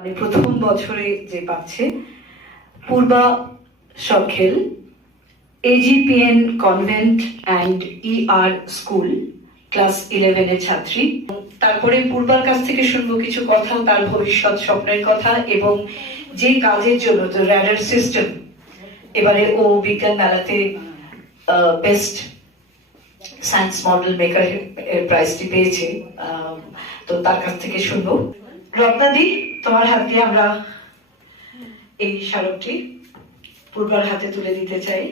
মানে প্রথম বছরে যে পাচ্ছে Purba Sarkhel AGPN convent and ER school class 11 এর ছাত্রী। তারপরে পূর্বার কাছ থেকে শুনবো কিছু কথা, তার ভবিষ্যৎ স্বপ্নের কথা এবং যে কাজের জন্য তো র্যাডার সিস্টেম এবারে ও বিজ্ঞান মেলাতে বেস্ট সায়েন্স মডেল মেকার প্রাইজটি পেয়েছে, তো তার কাছ থেকে শুনবো। রত্নাদি, তোমার হাত দিয়ে আমরা এই স্মারকটি পূর্বার হাতে তুলে দিতে চাই।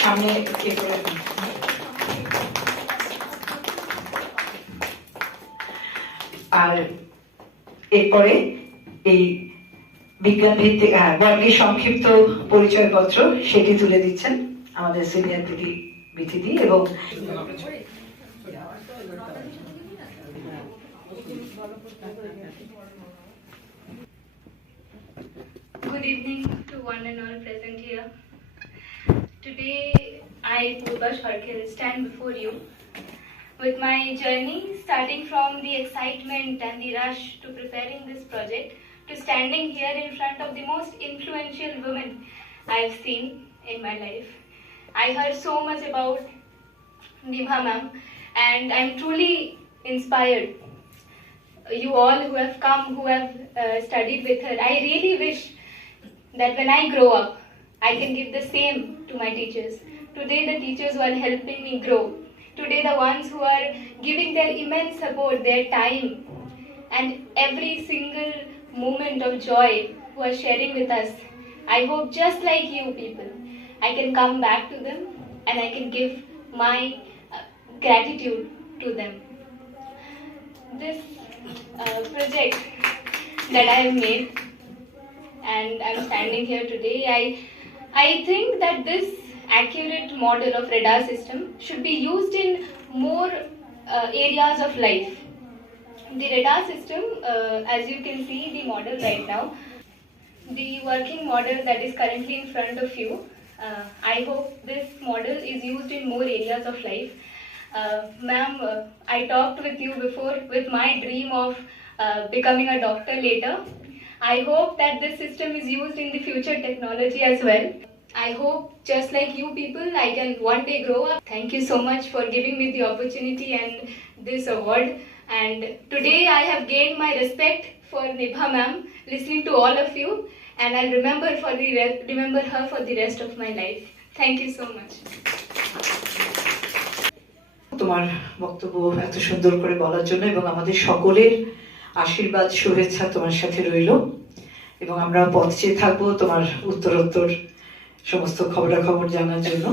সামনে করে আর এরপরে এই বিজ্ঞান ভিত্তিক বর্ণের সংক্ষিপ্ত পরিচয়পত্র সেটি তুলে দিচ্ছেন আমাদের সিনিয়র দিদি বিথিদি। এবং Good evening to one and all present here. Today, I, Purba Sharkhil, stand before you with my journey starting from the excitement and the rush to preparing this project to standing here in front of the most influential women I've seen in my life. I heard so much about Nibha ma'am and I'm truly inspired. You all who have come, who have studied with her, I really wish that when I grow up, I can give the same to my teachers. Today the teachers who are helping me grow, today the ones who are giving their immense support, their time and every single moment of joy who are sharing with us. I hope just like you people, I can come back to them and I can give my gratitude to them. This project that I have made and I'm standing here today, I think that this accurate model of radar system should be used in more areas of life. The radar system, as you can see the model right now, the working model that is currently in front of you, I hope this model is used in more areas of life. Ma'am, I talked with you before with my dream of becoming a doctor later. I hope that this system is used in the future technology as well. I hope just like you people, I can one day grow up. Thank you so much for giving me the opportunity and this award. And today I have gained my respect for Nibha ma'am, listening to all of you, and I'll remember her for the rest of my life. Thank you so much. তোমার বক্তব্য এত সুন্দর করে বলার জন্য এবং আমাদের সকলের আশীর্বাদ শুভেচ্ছা তোমার সাথে রইল এবং আমরা পথ চেয়ে থাকবো তোমার উত্তরোত্তর সমস্ত খবরাখবর জানার জন্য।